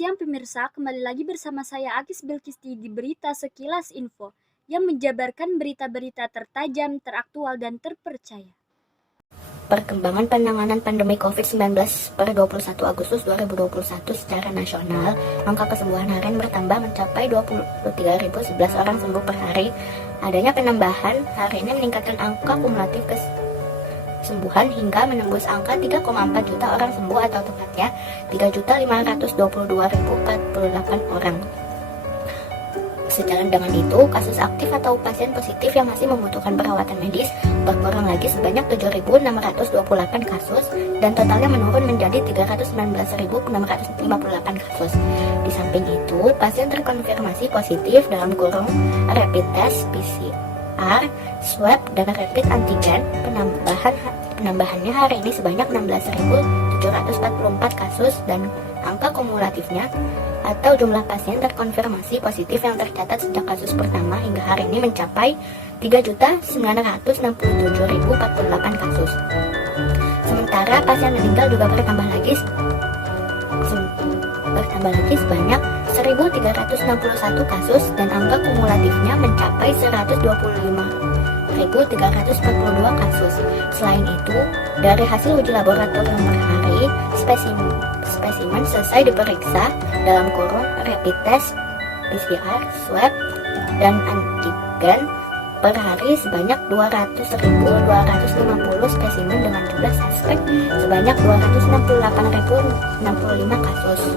siang pemirsa, kembali lagi bersama saya Akis Bilkisti di Berita Sekilas Info yang menjabarkan berita-berita tertajam, teraktual, dan terpercaya. Perkembangan penanganan pandemi COVID-19 per 21 Agustus 2021 secara nasional, angka kesembuhan harian bertambah mencapai 23.011 orang sembuh per hari. Adanya penambahan hari ini meningkatkan angka kumulatif kesembuhan hingga menembus angka 3,4 juta orang sembuh atau tepatnya 3.522.048 orang. Sejalan dengan itu, kasus aktif atau pasien positif yang masih membutuhkan perawatan medis berkurang lagi sebanyak 7.628 kasus dan totalnya menurun menjadi 319.658 kasus. Di samping itu, pasien terkonfirmasi positif dalam kurung rapid test, PCR, swab, dan rapid antigen penambahannya hari ini sebanyak 16.744 kasus dan angka kumulatifnya atau jumlah pasien terkonfirmasi positif yang tercatat sejak kasus pertama hingga hari ini mencapai 3.967.048 kasus. Sementara pasien meninggal juga bertambah lagi sebanyak 1.361 kasus dan angka kumulatifnya mencapai 125.342 kasus. Selain itu, dari hasil uji laboratorium per hari, spesimen selesai diperiksa dalam kurung rapid test, PCR, swab, dan antigen per hari sebanyak 200.250 spesimen dengan jumlah suspek sebanyak 268.065 kasus.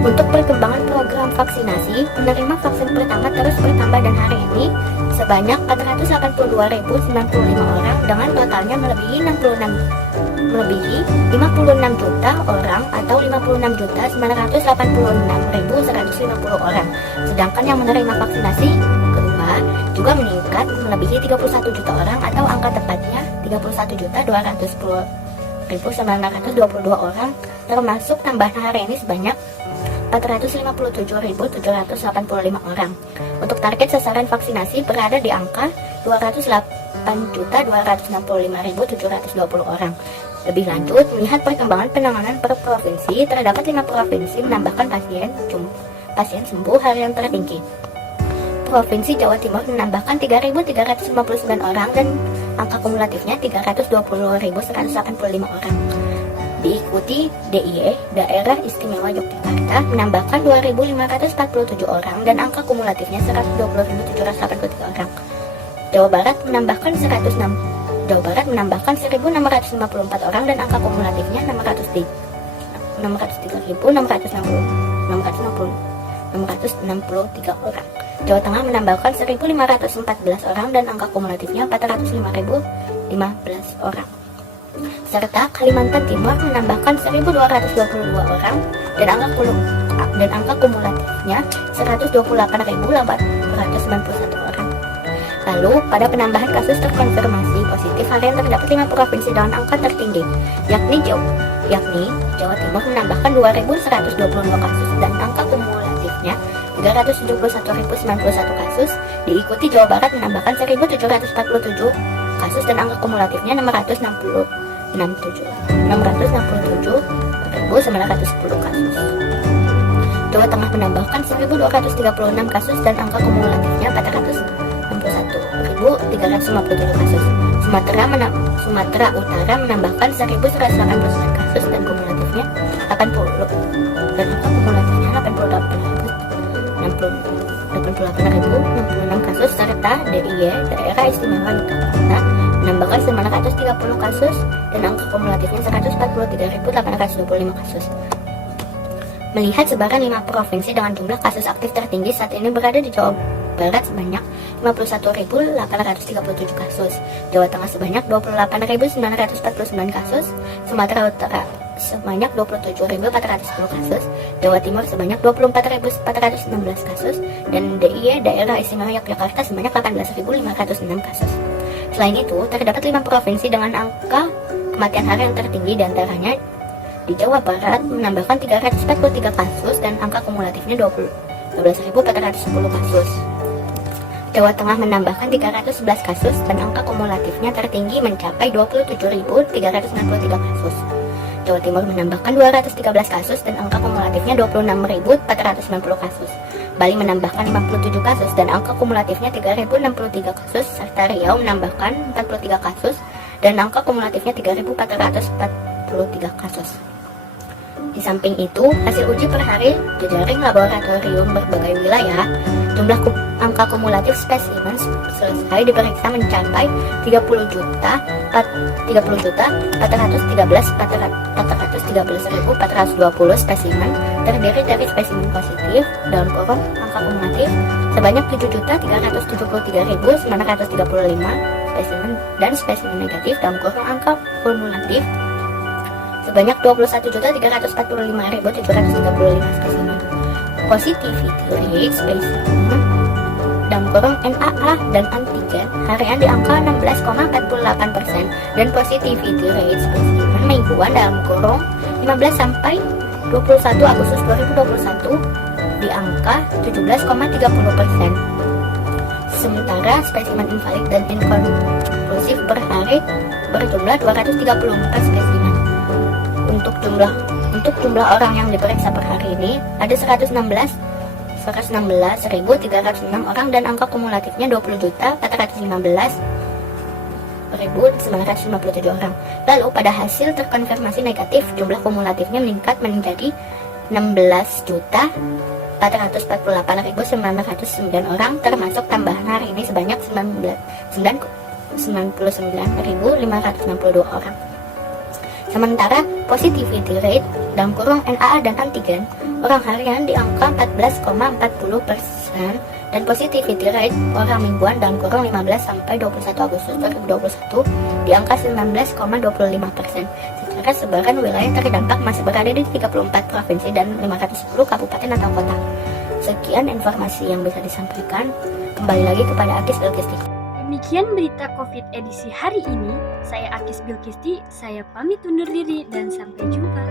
Untuk perkembangan program vaksinasi, penerima vaksin pertama terus bertambah dan hari ini sebanyak 482.095 orang dengan totalnya melebihi 56 juta orang atau 56.986.150 orang. Sedangkan yang menerima vaksinasi kedua juga meningkat melebihi 31 juta orang atau angka tepatnya 31.210.922 orang, termasuk tambahan hari ini sebanyak 457.785 orang. Untuk target sasaran vaksinasi berada di angka 208.265.720 orang. Lebih lanjut, melihat perkembangan penanganan per provinsi, terdapat 5 provinsi menambahkan pasien sembuh harian tertinggi. Provinsi Jawa Timur menambahkan 3.359 orang dan angka kumulatifnya 320.185 orang. Diikuti DIY, Daerah Istimewa Yogyakarta, menambahkan 2.547 orang dan angka kumulatifnya 120.783 orang. Jawa Barat menambahkan 1.654 orang dan angka kumulatifnya 663 orang. Jawa Tengah menambahkan 1.514 orang dan angka kumulatifnya 405.015 orang. Serta Kalimantan Timur menambahkan 1.222 orang dan angka kumulatifnya 128.891 orang. Lalu, pada penambahan kasus terkonfirmasi positif harian terdapat 5 provinsi dengan angka tertinggi, yakni Jawa Timur menambahkan 2.122 kasus dan angka kumulatifnya 371.091 kasus. Diikuti Jawa Barat menambahkan 1.747 kasus dan angka kumulatifnya 667.910 kasus. Jawa Tengah menambahkan 1.236 kasus dan angka kumulatifnya 461.357 kasus. Sumatera Utara menambahkan 1.189 kasus dan kumulatifnya 88.066 kasus, serta DIY, Daerah Istimewa Yogyakarta, menambahkan 930 kasus dan angka kumulatifnya 143.825 kasus. Melihat sebaran 5 provinsi dengan jumlah kasus aktif tertinggi saat ini berada di Jawa Barat sebanyak 51.837 kasus, Jawa Tengah sebanyak 28.949 kasus, Sumatera Utara sebanyak 27.410 kasus, Jawa Timur sebanyak 24.416 kasus, dan DIY, Daerah Istimewa Yogyakarta sebanyak 18.506 kasus. Selain itu, terdapat 5 provinsi dengan angka kematian harian tertinggi, diantaranya di Jawa Barat menambahkan 343 kasus dan angka kumulatifnya 12.410 kasus. Jawa Tengah menambahkan 311 kasus dan angka kumulatifnya tertinggi mencapai 27.393 kasus. Jawa Timur menambahkan 213 kasus dan angka kumulatifnya 26.490 kasus. Bali menambahkan 57 kasus dan angka kumulatifnya 3.063 kasus, serta Riau menambahkan 43 kasus dan angka kumulatifnya 3.443 kasus. Di samping itu, hasil uji per hari jejaring laboratorium berbagai wilayah, jumlah angka kumulatif spesimen selesai diperiksa mencapai 30.413.420 spesimen, terdiri dari spesimen positif dalam kurung angka kumulatif sebanyak 7.373.935 spesimen dan spesimen negatif dalam kurung angka kumulatif sebanyak 21.345.735 spesimen. Positivity rate spesimen dalam kurung NAA dan antigen harian di angka 16,48% dan positivity rate spesimen mingguan dalam kurung 15 sampai 21 Agustus 2021 di angka 17,30%. Sementara spesimen invalid dan inkonklusif per hari berjumlah 234 spesimen. Untuk jumlah orang yang diperiksa per hari ini ada 116.306 orang dan angka kumulatifnya 20.415.957 orang. Lalu pada hasil terkonfirmasi negatif, jumlah kumulatifnya meningkat menjadi 16.448.909 orang, termasuk tambahan hari ini sebanyak 99.562 orang. Sementara positivity rate dalam kurung NAA dan antigen orang harian di angka 14,40% dan positivity rate orang mingguan dalam kurung 15 sampai 21 Agustus 2021 di angka 19,25%. Secara sebaran wilayah terdampak masih berada di 34 provinsi dan 510 kabupaten atau kota. Sekian informasi yang bisa disampaikan. Kembali lagi kepada Akis Bilkisti. Demikian berita COVID edisi hari ini. Saya Akis Bilkisti, saya pamit undur diri dan sampai jumpa.